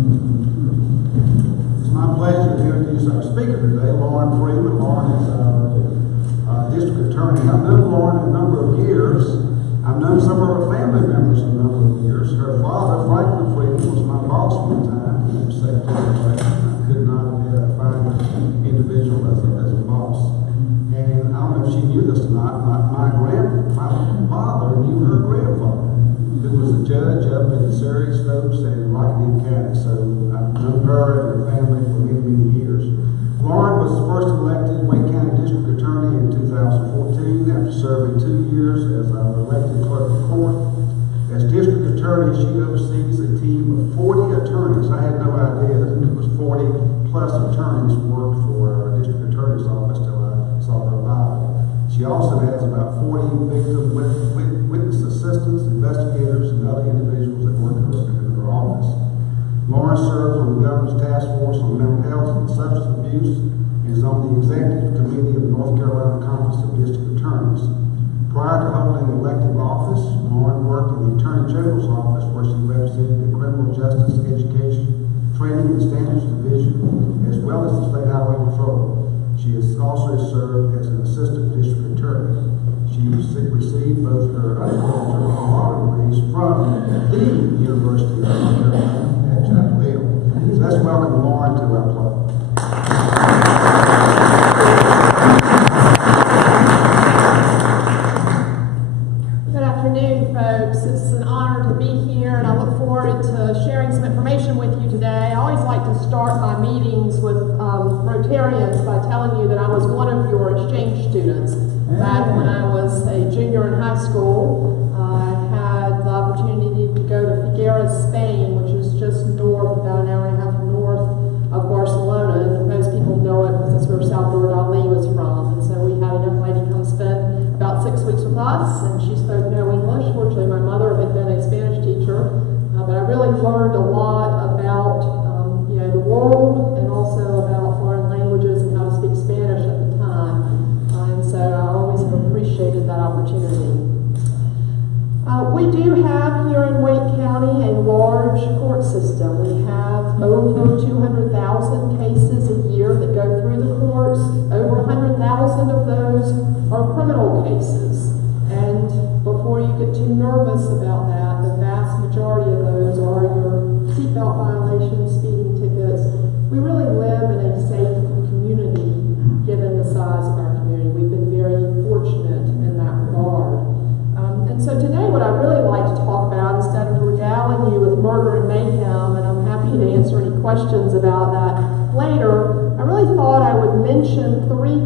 It's my pleasure to introduce our speaker today, Lorrin Freeman. Lorrin is our district attorney. I've known Lorrin a number of years. I've known some of her family members a number of years. Her father, Franklin Freeman, was my boss one time. He was secretary. I could not find an individual as a boss. And I don't know if she knew this or not. My father knew her grandfather, who was a judge up in Surrey, Stokes, and Rockingham County. So I've known her and her family for many, many years. Lorrin was first elected Wake County District Attorney in 2014 after serving 2 years as our elected clerk of court. As district attorney, she oversees a team of 40 attorneys. I had no idea that it was 40 plus attorneys worked for our district attorney's office till I saw her bio. She also has about 40 victim witness assistants, investigators, and other individuals that work in her office. Lorrin serves on the Governor's Task Force on Mental Health and Substance Abuse and is on the Executive Committee of the North Carolina Conference of District Attorneys. Prior to holding elective office, Lorrin worked in the Attorney General's office where she represented the Criminal Justice Education, Training and Standards Division, as well as the State Highway Patrol. She has also served as an assistant district attorney. She received both her undergraduate and law degrees from the University of North Carolina at Chapel Hill. So let's welcome Lorrin to our club. Good afternoon, folks. It's an honor to be here, and I look forward to sharing some information with you today. I always like to start my meetings with Rotarians by telling you that I was one of your exchange students. Back when I was a junior in high school, I had the opportunity to go to Figueres, Spain, which is just north, about an hour and a half north of Barcelona. And most people know it because it's where Salvador Dali was from. And so we had a young lady come spend about 6 weeks with us, and she spoke no English. Fortunately, my mother had been a Spanish teacher, but I really learned a lot about the world and also about foreign languages and how to speak Spanish at the time. And so I always have appreciated that opportunity. We do have here in Wake County a large court system. We have over 200,000 cases a year that go through the courts. Over 100,000 of those are criminal cases. And before you get too nervous about that, the vast majority of those are your seatbelt violations, speeding tickets. We really live in a safe community given the size of our community. We've been very fortunate in that regard. And so today what I'd really like to talk about, instead of regaling you with murder and mayhem, and I'm happy to answer any questions about that later, I really thought I would mention three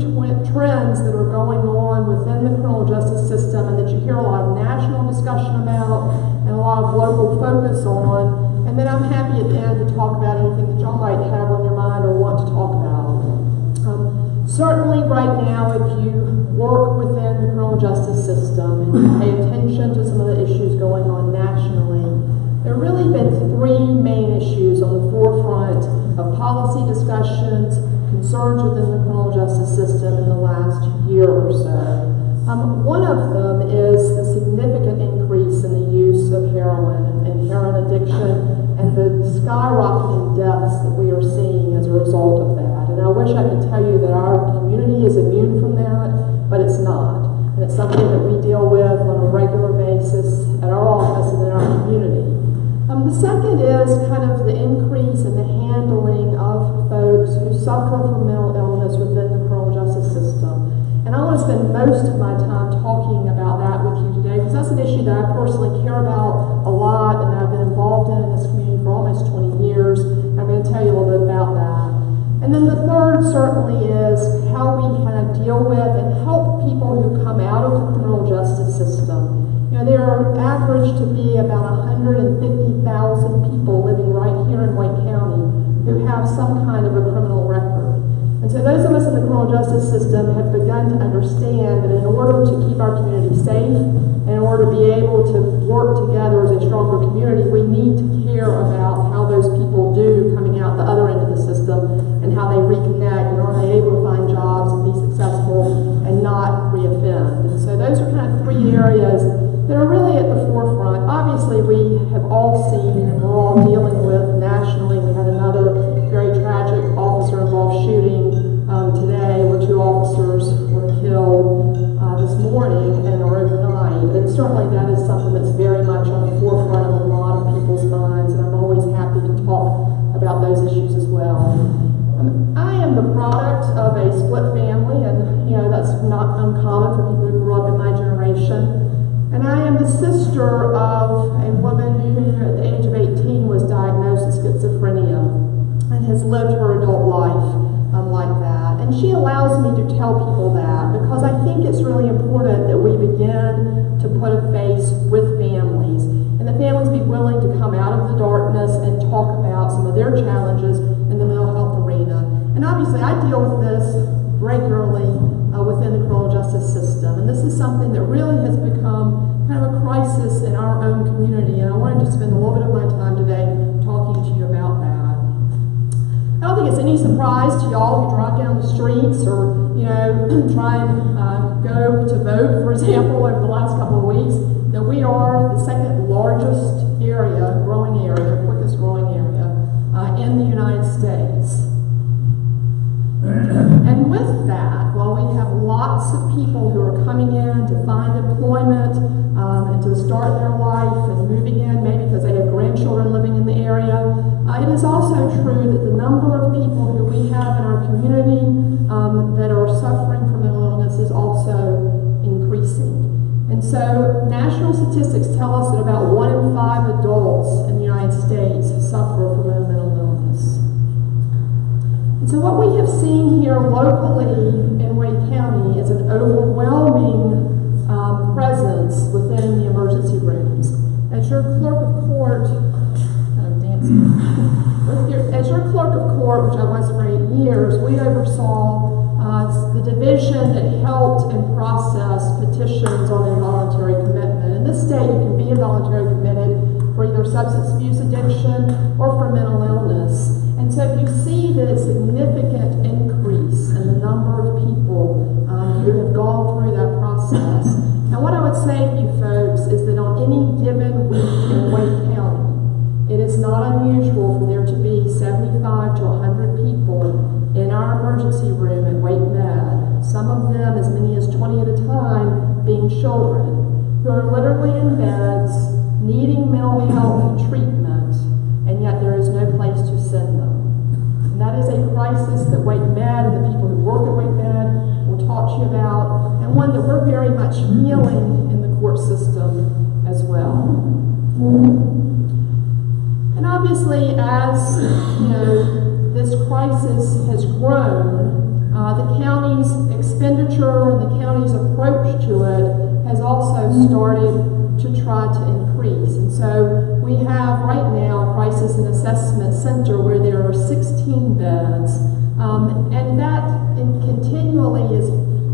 trends that are going on within the criminal justice system and that you hear a lot of national discussion about and a lot of local focus on. And then I'm happy at the end to talk about anything that y'all might have on your mind or want to talk about. Certainly right now, if you work within the criminal justice system and you pay attention to some of the issues going on nationally, there have really been three main issues on the forefront of policy discussions, concerns within the criminal justice system in the last year or so. One of them is the significant increase in the use of heroin and heroin addiction and the skyrocketing deaths that we are seeing as a result of that. And I wish I could tell you that our community is immune from that, but it's not. And it's something that we deal with on a regular basis at our office and in our community. The second is kind of the increase in the handling of folks who suffer from mental illness within the criminal justice system. And I want to spend most of my time talking about that with you today because that's an issue that I personally care about a lot and that I've been involved in this community for almost 20 years. And I'm going to tell you a little bit about that. And then the third certainly is how we kind of deal with and help people who come out of the criminal justice system. There are averaged to be about 150,000 people living right here in Wake County who have some kind of a criminal record. And so those of us in the criminal justice system have begun to understand that in order to keep our community safe, and in order to be able to work together as a stronger community, we need to care about how those people do coming out the other end of the system and how they reconnect and are they able to find jobs and be successful and not reoffend. And so those are kind of three areas that are really at the forefront. Obviously, we have all seen and we're all dealing with nationally certainly that is something that's very much on the forefront of a lot of people's minds, and I'm always happy to talk about those issues as well. I am the product of a split family, and that's not uncommon for people who grew up in my generation. And I am the sister of a woman who, at the age of 18, was diagnosed with schizophrenia and has lived her adult life like that. And she allows me to tell people that because I think it's really important that we begin to put a face with families, and the families be willing to come out of the darkness and talk about some of their challenges in the mental health arena. And obviously, I deal with this regularly within the criminal justice system, and this is something that really has become kind of a crisis in our own community, and I wanted to spend a little bit of my time today talking to you about that. I don't think it's any surprise to y'all who drive down the streets or try and go to vote, for example, over the last couple of weeks, that we are the second largest growing area, quickest growing area in the United States. And with that, while we have lots of people who are coming in to find employment and to start their life and moving in, maybe because they have grandchildren living in the area, it is also true that the number of people who we have in our community that are suffering from mental illness is also increasing. And so national statistics tell us that about 1 in 5 adults in the United States suffer from a mental illness. And so what we have seen here locally in Wake County is an overwhelming presence within the emergency rooms. As your clerk of court, as your clerk of court, which I was for 8 years, we oversaw the division that helped and processed petitions on involuntary commitment. In this state, you can be involuntarily committed for either substance abuse addiction or for mental illness. And so if you see the significant increase in the number of people who have gone through that process, and what I would say to you folks is that on any given week in Wake County, it is not unusual for there to be 75 to 100 people in our emergency room at Wake Med, some of them as many as 20 at a time being children, who are literally in beds needing mental health treatment, and yet there is no place to send them. And that is a crisis that Wake Med and the people who work at Wake Med will talk to you about, and one that we're very much feeling in the court system as well. And obviously, as this crisis has grown, the county's expenditure and the county's approach to it has also started to try to increase. And so we have right now a crisis and assessment center where there are 16 beds, and that continually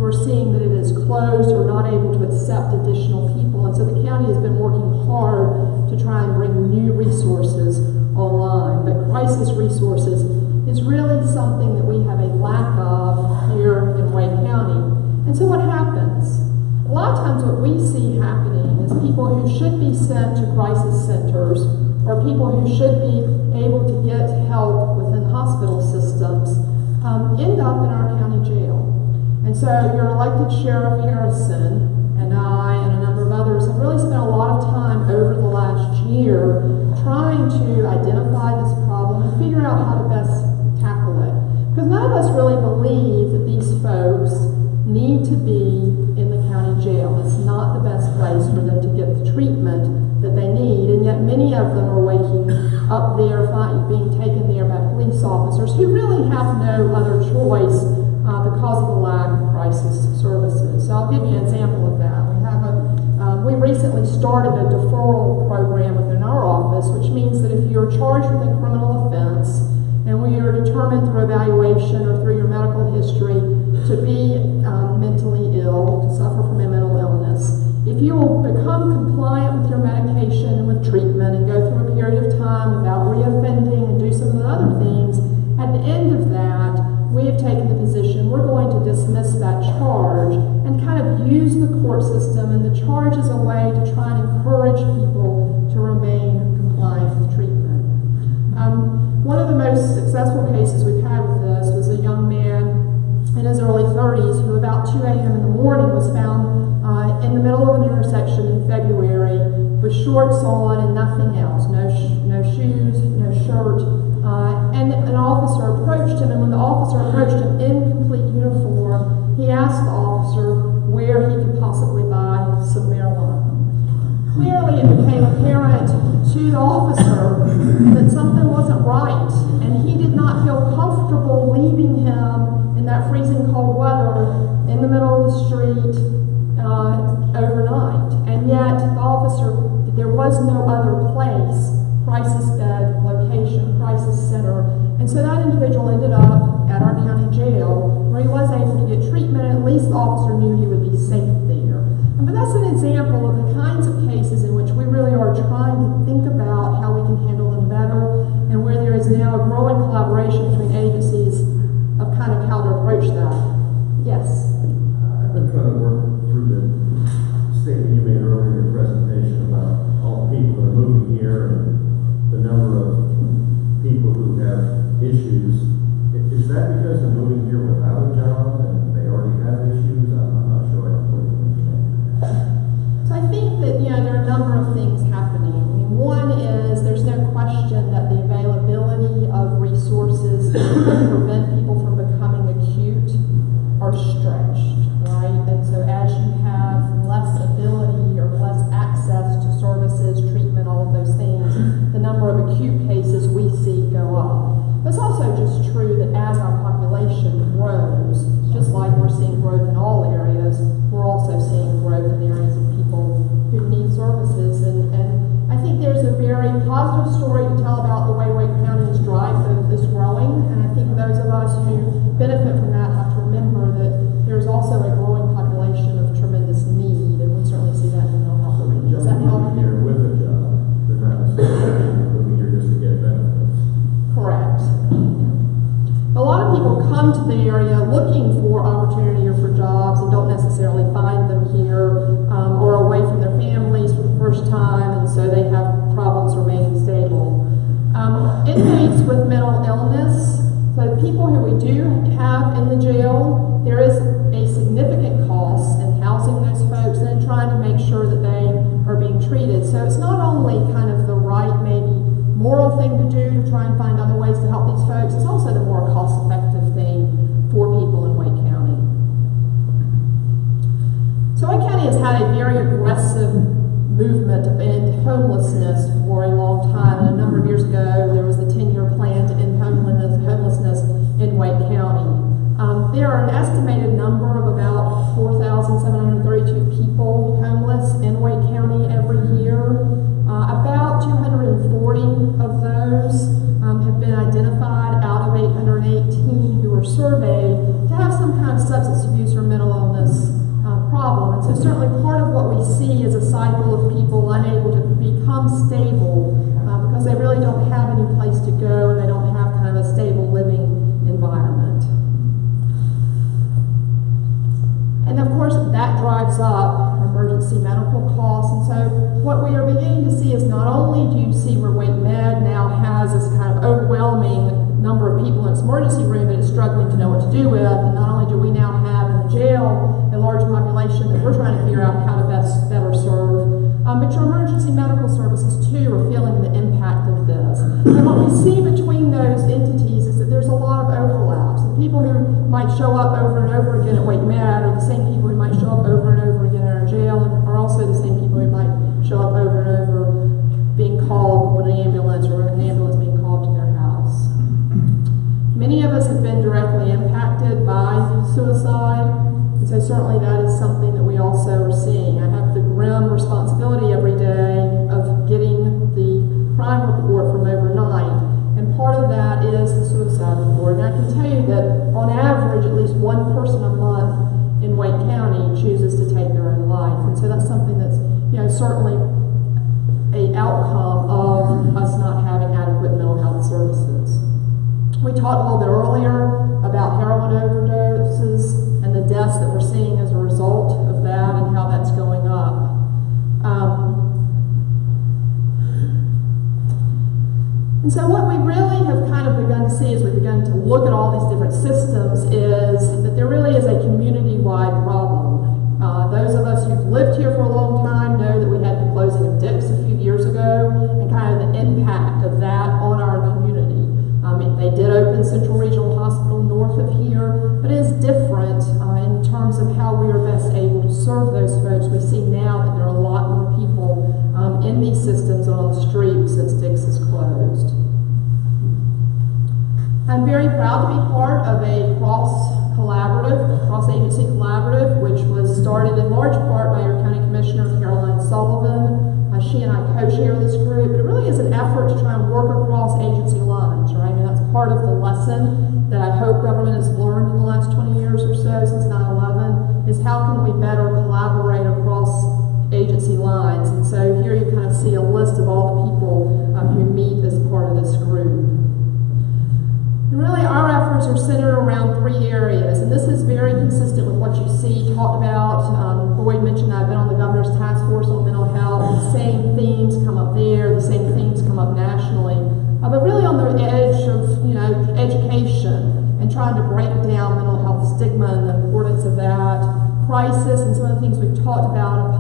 we're seeing that it is closed or not able to accept additional people. And so the county has been working hard to try and bring new resources online. But crisis resources is really something that we have a lack of here in Wake County. And so what happens? A lot of times what we see happening is people who should be sent to crisis centers or people who should be able to get help within hospital systems end up in our county jail. And so your elected Sheriff Harrison and I and a number of others have really spent a lot of time over the last year trying to identify this problem and figure out how to best tackle it. Because none of us really believe that these folks need to be in the county jail. It's not the best place for them to get the treatment that they need, and yet many of them are waking up there, being taken there by police officers who really have no other choice because of the lack of crisis services. So I'll give you an example of that. We recently started a deferral program within our office, which means that if you're charged with a criminal offense and we are determined through evaluation or through your medical history to be mentally ill, to suffer from a mental illness, if you will become compliant with your medication and with treatment and go through a period of time without reoffending and do some of the other things, at the end of that, we have taken the position we're going to dismiss that charge and kind of use the court system and the charge as a way to try and encourage people to remain compliant with treatment. One of the most successful cases we've had with this was a young man in his early 30s who about 2 a.m. in the morning was found in the middle of an intersection in February with shorts on and nothing else, no shoes, no shirt. And an officer approached him, and when the officer approached him in complete uniform, he asked the officer where he could possibly buy some marijuana. Clearly, it became apparent to the officer that something wasn't right, and he did not feel comfortable leaving him in that freezing cold weather in the middle of the street overnight. And yet, the officer, there was no other place, crisis bed location, crisis center, and so that individual ended up at our county jail where he was able to get treatment, and at least the officer knew he would be safe there. But that's an example of the kinds of cases in which we really are trying to think about how we can handle them better, and where there is now a growing collaboration between agencies of kind of how to approach that. Yes? I've been trying to work through the statement you made earlier in your presentation about all the people that are moving here and the number of people who have issues. Is that because they're moving here without a job and they already have issues? I'm not sure I completely understand. So I think that, there are a number of things happening. I mean, one is there's no question that the availability of resources to prevent people from becoming acute are stretched, right? And so as you have less ability or less access to services, treatment, all of those things, the number of acute cases we see go up. But it's also just true that as our population grows, just like we're seeing growth in all areas, we're also seeing growth in areas of people who need services. And I think there's a very positive story to tell about the way Wake County is is growing. And I think those of us who benefit from that have to remember that there's also a growing population of tremendous need, and we certainly see that in mental health. So they're Does just that help? moving here with a job. They're not necessarily moving here just to get benefits. Correct. A lot of people come to the area looking for opportunity or for jobs and don't necessarily find them here, or away from their families for the first time, and so they have problems remaining stable. Inmates with mental illness, so people who we do have in the jail, there is a significant cost in housing those folks and in trying to make sure that they are being treated. So it's not only kind of the right, maybe moral thing to do to try and find other ways to help these folks, it's also the more cost-effective thing for people in Wake County. So Wake County has had a very aggressive movement to end homelessness for a long time. And a number of years ago, there was the 10-year plan to end homelessness in Wake County. There are an estimated number of about 4,732 people homeless in Wake County every year. About 240 of those have been identified out of 818 who were surveyed to have some kind of substance abuse or mental illness problem. And so certainly part of what we see is a cycle of people unable to become stable because they really don't have any place to go and they don't have kind of a stable living environment. And of course that drives up emergency medical costs. And so what we are beginning to see is not only do you see where Wake Med now has this kind of overwhelming number of people in its emergency room that it's struggling to know what to do with, and not only do we now have in the jail a large population that we're trying to figure out how to better serve, but your emergency medical services too are feeling the impact of this. And what we see between those entities is that there's a lot of overlaps. The people who might show up over and over again at Wake Med are the same people who might show up over and over again in our jail, and are also the same people who might show up over and over being called with an ambulance or an ambulance being called to their house. Many of us have been directly impacted by suicide, and so certainly that is something that we also are seeing. I have the grim responsibility every day of getting the crime report from overnight, and part of that is the suicide report. And I can tell you that on average, at least one person a month in Wake County chooses to take their own life. And so that's something that's, certainly an outcome of us not having adequate mental health services. We talked a little bit earlier about heroin overdoses and the deaths that we're seeing as a result of that and how that's going up. And so what we really have kind of begun to see as we've begun to look at all these different systems is that there really is a community-wide problem. Those of us who've lived here for a long time know that we had the closing of Dick's a these systems on the street since Dix is closed. I'm very proud to be part of a cross-agency collaborative, which was started in large part by our County Commissioner, Caroline Sullivan. She and I co-chair this group. It really is an effort to try and work across agency lines, right? I mean, that's part of the lesson that I hope government has learned in the last 20 years or so since 9/11, is how can we better collaborate across agency lines. And so here you kind of see a list of all the people who meet as part of this group. And really, our efforts are centered around 3 areas, and this is very consistent with what you see talked about. Boyd mentioned that I've been on the Governor's Task Force on Mental Health. The same themes come up there, the same themes come up nationally, but really on the edge of, education and trying to break down mental health stigma and the importance of that. Crisis and some of the things we've talked about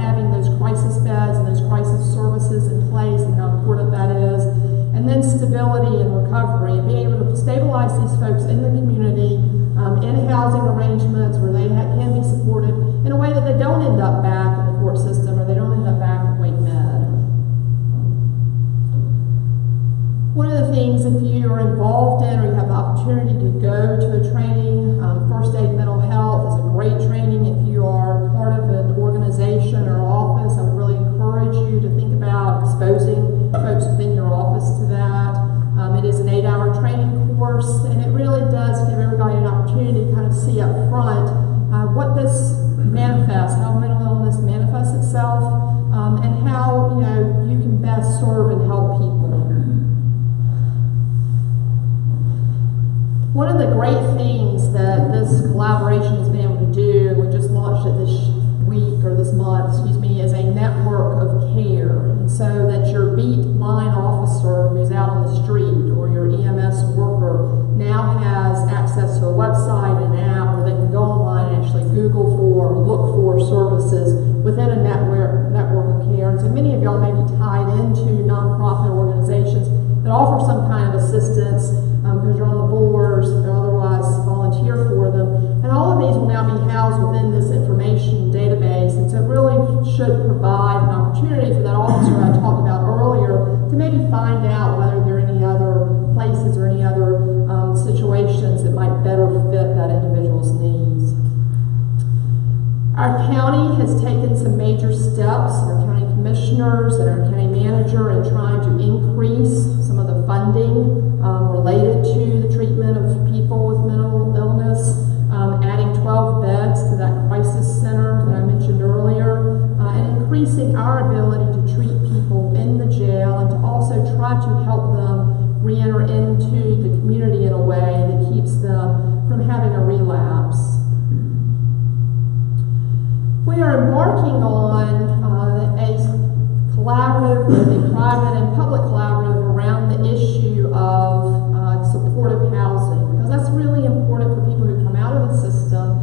having those crisis beds and those crisis services in place and how important that is. And then stability and recovery, and being able to stabilize these folks in the community, in housing arrangements where they can be supported in a way that they don't end up back in the court system or they don't end up back in Wake Med. One of the things, if you are involved in or you have the opportunity to go to a training, First Aid Mental Health is a great training. If you are part of an organization or office, I would really encourage you to think about exposing folks within your office to that. It is an 8-hour training course, and it really does give everybody an opportunity to kind of see up front what this manifests, how mental illness manifests itself, and how you can best serve and help people. One of the great things that this collaboration has been able to do, and we just launched it this month, is a network of care. And so that your beat line officer who's out on the street or your EMS worker now has access to a website, an app, where they can go online and actually Google for or look for services within a network of care. And so many of y'all may be tied into nonprofit organizations that offer some kind of assistance because you're on the boards or otherwise volunteer for them. And all of these will now be housed within this information database. And so it really should provide an opportunity for that officer I talked about earlier to maybe find out whether there are any other places or any other situations that might better fit that individual's needs. Our county has taken some major steps, our county commissioners and our county manager, in trying to increase some of the funding related to the treatment of people with mental illness, adding 12 beds to that crisis center that I mentioned earlier, and increasing our ability to treat people in the jail and to also try to help them re-enter into the community in a way that keeps them from having a relapse. We are embarking on a collaborative, both a private and public collaborative, around the issue of supportive housing, because that's really important for people who come out of the system,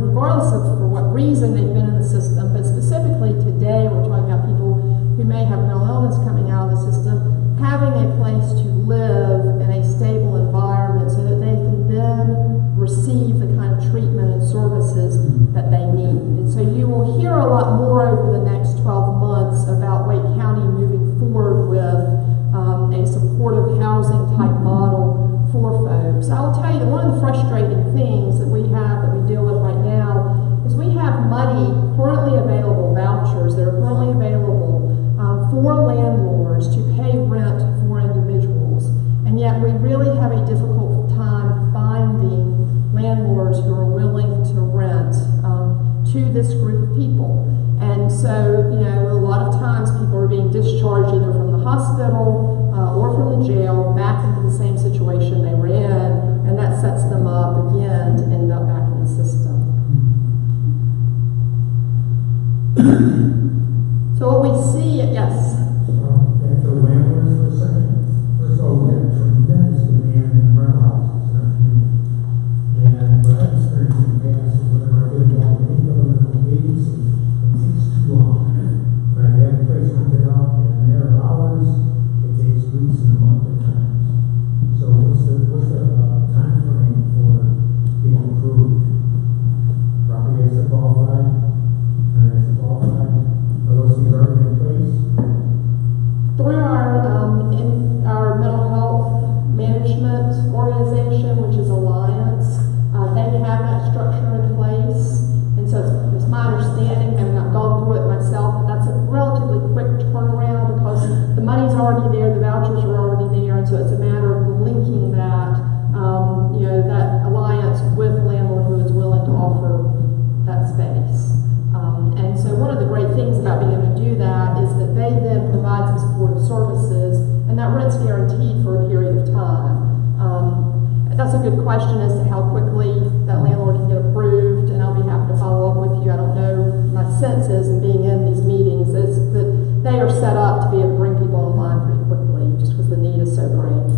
regardless of for what reason they've been in the system, but specifically today we're talking about people who may have mental illness coming out of the system, having a place to live in a stable environment so that they can then receive the kind of treatment and services that they need. And so you will hear a lot more over the next 12 months about Wake County moving forward with a supportive housing type model for folks. I'll tell you, one of the frustrating things that we deal with right now is we have money currently available, vouchers that are currently available for landlords to pay rent for individuals. And yet we really have a difficult time finding landlords who are willing to rent to this group of people. And so, a lot of times people are being discharged either from the hospital or from the jail back into the same situation they were in, and that sets them up again to end up back in the system. So what we see, yes? And the landlords for a second. First of all, we have tremendous demand in rental houses in our community. And what I've experienced in the past is whenever I've been involved in any governmental agency, it takes too long. When I've had a place rented out in a matter of hours, it takes weeks and a month at times. So what's the time frame for being approved? Property has to qualify, and has to qualify. Are those things already in place? a good question as to how quickly that landlord can get approved, and I'll be happy to follow up with you. I don't know, my sense is, in being in these meetings, is that they are set up to be able to bring people online pretty quickly, just because the need is so great.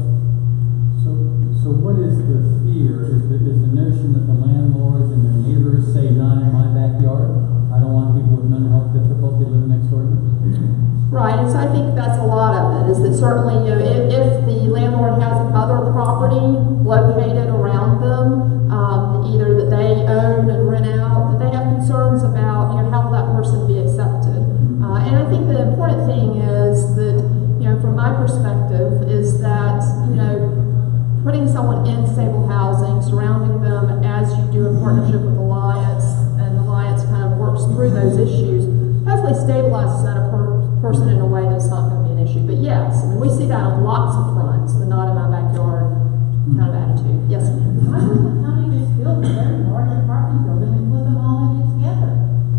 So what is the fear? Is the notion that the landlords and their neighbors say, not in my backyard? I don't want people with mental health difficulty living next door to me? Right, and so I think that's a lot of it, is that certainly, you know, if the landlord has other property located around them, either that they own and rent out, that they have concerns about, you know, how will that person be accepted. And I think the important thing is that, you know, from my perspective, is that, you know, putting someone in stable housing, surrounding them as you do in partnership with Alliance, and Alliance kind of works through those issues, hopefully stabilizes that person in a way that's not going to be an issue. But yes, I mean, we see that on lots of fronts, the not in my backyard kind of attitude. Yes? Why doesn't the county just build a very large apartment building and put them all in it together?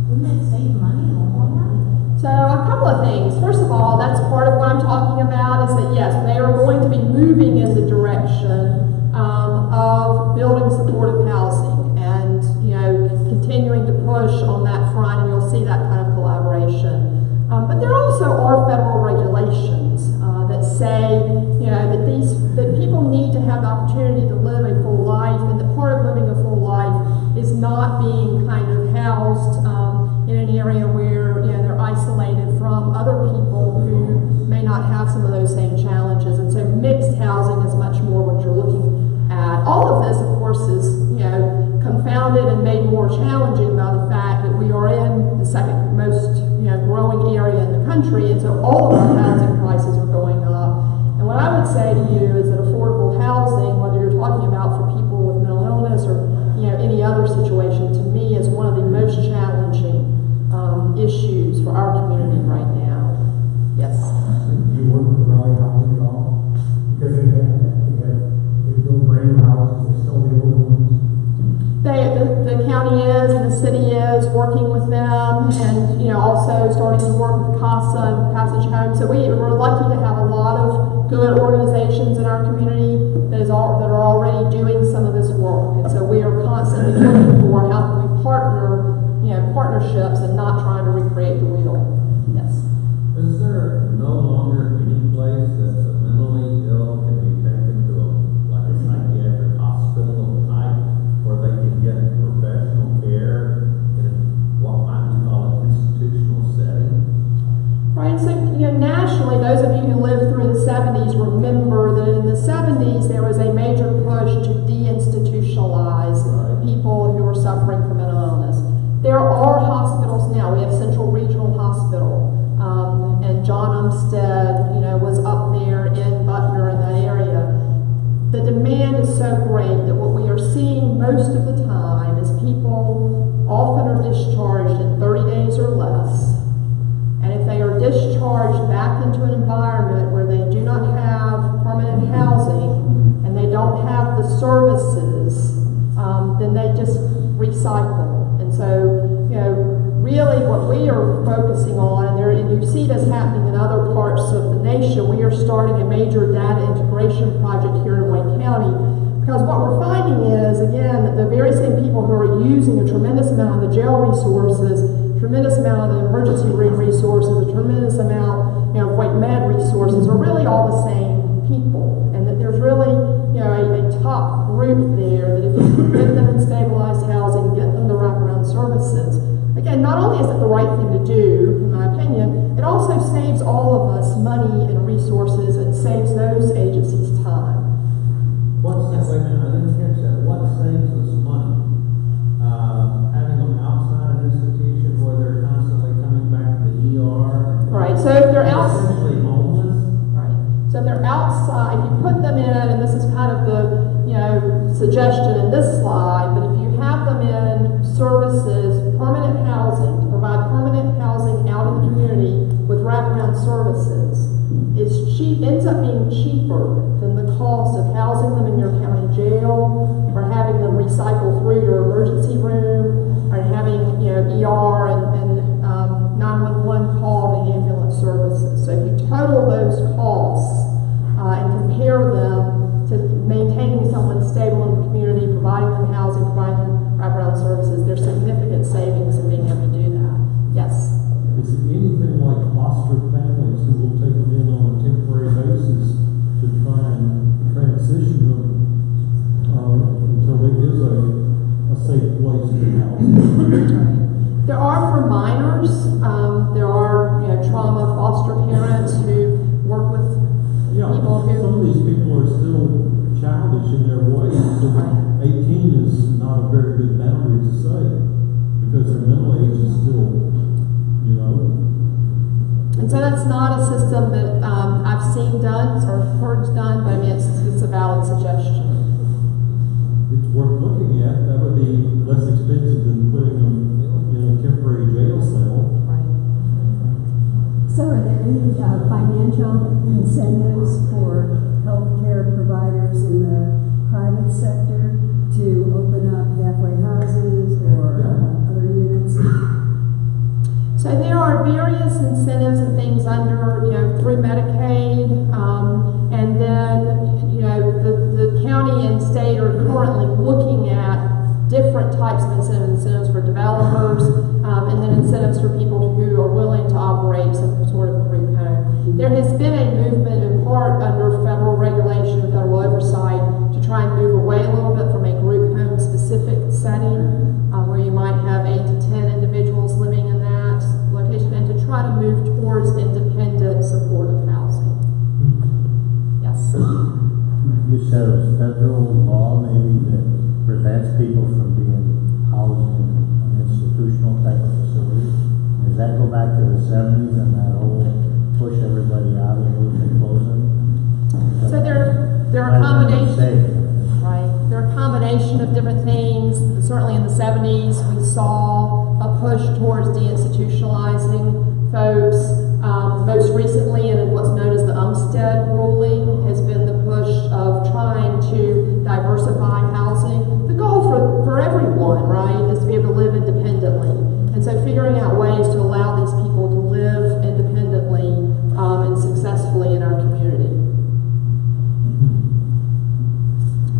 Wouldn't it save money in the long run? So a couple of things. First of all, that's part of what I'm talking about, is that yes, they are going to be moving in the direction of building supportive housing and, you know, continuing to push on that front, and you'll see that kind of collaboration. But there also are federal regulations that say, you know, that people need to have the opportunity to live a full life, and that part of living a full life is not being kind of housed in an area where, you know, they're isolated from other people who may not have some of those same challenges. And so mixed housing is much more what you're looking at. All of this, of course, is, you know, confounded and made more challenging by the fact that we are in the second most, you know, growing area in the country, and so all of our housing prices are going up. And what I would say to you is that affordable housing, whether you're talking about for people with mental illness or, you know, any other situation, to me is one of the most challenging issues for our community right now. Yes. Do you work with Raleigh housing at all? Because they build brand new houses, they sell the older ones. The county is, and the city is working with them, and, you know, also starting to work with CASA and Passage Home. So we're lucky to have a lot of good organizations in our community that are already doing some of this work. And so we are constantly looking for how can we partner, you know, partnerships and not trying to recreate the wheel. Yes. Is there no longer any place that the mentally ill can be taken to like a psychiatric hospital type where they can get professional care in what might be called an institutional setting? Right, so, you know, nationally, those of you who lived through the 70s remember that in the 70s there was a major push to deinstitutionalize people who were suffering from mental illness. There are hospitals now. We have Central Regional Hospital, and John Umstead, you know, was up there in Butner in that area. The demand is so great that what we are seeing most of the time is people often are discharged in 30 days or less. And if they are discharged back into an environment where they do not have permanent housing and they don't have the services, then they just recycle. And so, you know, really what we are focusing on, and you see this happening in other parts of the nation, we are starting a major data integration project here in Wayne County, because what we're finding is, again, that the very same people who are using a tremendous amount of the jail resources, tremendous amount of the emergency room resources, a tremendous amount, you know, of Wayne Med resources are really all the same people, and that there's really, you know, a top group there that if you can get them in stabilized housing, get them the wraparound services. Again, not only is it the right thing to do, in my opinion, it also saves all of us money and resources and saves those agencies time. What's that? Wait a minute, I didn't catch that. What saves us money? Having them outside an institution where they're constantly coming back to the ER? Right, so if they're outside, Essentially homeless? right, so if they're outside, if you put them in, and this is kind of the, you know, suggestion in this slide, but if you have them in services, permanent housing, to provide permanent housing out in the community with wraparound services, ends up being cheaper than the cost of housing them in your county jail, or having them recycle through your emergency room, or having, you know, ER and 911 called and ambulance services. So if you total those costs and compare them to maintaining someone stable in not a very good boundary to say, because their mental age is still, you know. And so that's not a system that I've seen done or heard done, but I mean, it's a valid suggestion. It's worth looking at. That would be less expensive than putting them in a temporary jail cell. Right. So are there any financial incentives for healthcare providers in the private sector to open up halfway houses or other units? So there are various incentives and things under, through Medicaid, and then, the county and state are currently looking at different types of incentives for developers, and then incentives for people who are willing to operate some sort of group home. There has been a movement in part under federal regulation, federal oversight, to try and move away a little bit from a group home specific setting, where you might have 8 to 10 individuals living in that location, and to try to move towards independent supportive housing. Yes. You said it was federal law maybe that prevents people from being housed in an institutional type of facility. Does that go back to the 70s and that whole push everybody out of those and close them? So there are combinations. Right. There are a combination of different things. Certainly in the 70s, we saw a push towards deinstitutionalizing folks. Most recently, in what's known as the Umstead ruling, has been the push of trying to diversify housing. The goal for everyone, right, is to be able to live independently. And so figuring out ways to allow these people to live independently and successfully in our community.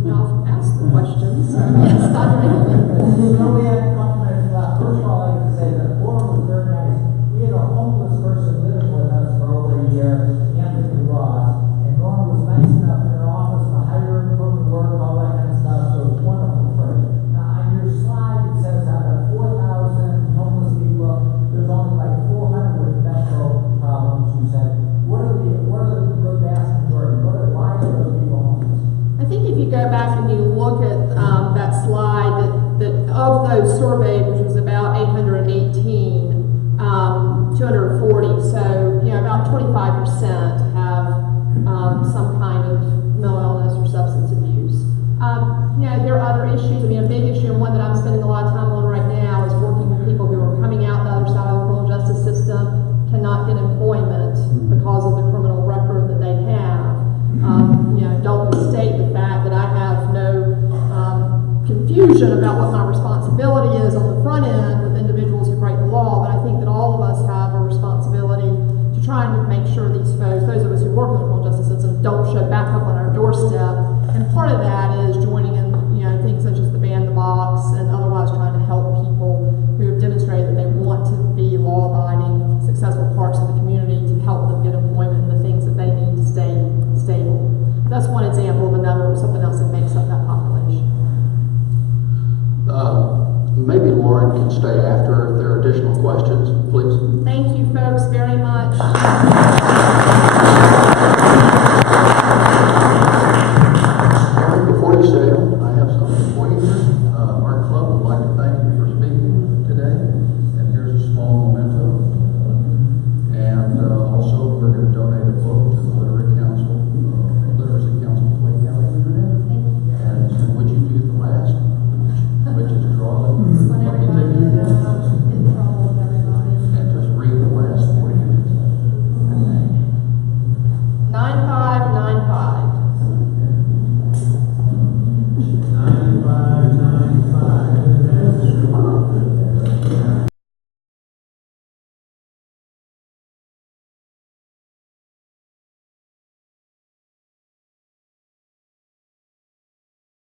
Y'all ask the questions. Yes, Dr. Hamilton. So we had compliments. First of all, I like to say that the forum was very nice. We had a homeless person living with us for over a year, Anthony Ross, and Norm was nice enough in her office to hire him, put him to work, all that kind of stuff. So it was wonderful for her. Now on your slide it says out of 4,000 homeless people, there's only like 400 with mental problems. You said, what are the vast majority? Why are those people homeless? I think if you go back and you look at that slide, that of those surveyed, which was about 818, 240, so about 25% have some kind of mental illness or substance abuse. There are other issues. I mean, a big issue, and one that I'm spending a lot of time on right now, is working with people who are coming out the other side of the criminal justice system, cannot get employment because of the criminal record that they have. Don't mistake the fact that I have no confusion about what my responsibility is on the front end with individuals who break the law, but I think that all of us have a responsibility to try and make sure these folks, those of us who work in the criminal justice system, don't show back up on our doorstep. And part of that is joining in, things such as the Ban the Box and otherwise trying to help people who have demonstrated that they want to be law-abiding, successful parts of the community, to help them get employment and the things that they need to stay stable. That's one example of something else that makes up that population. Maybe Lauren can stay after if there are additional questions, please. Thank you folks very much.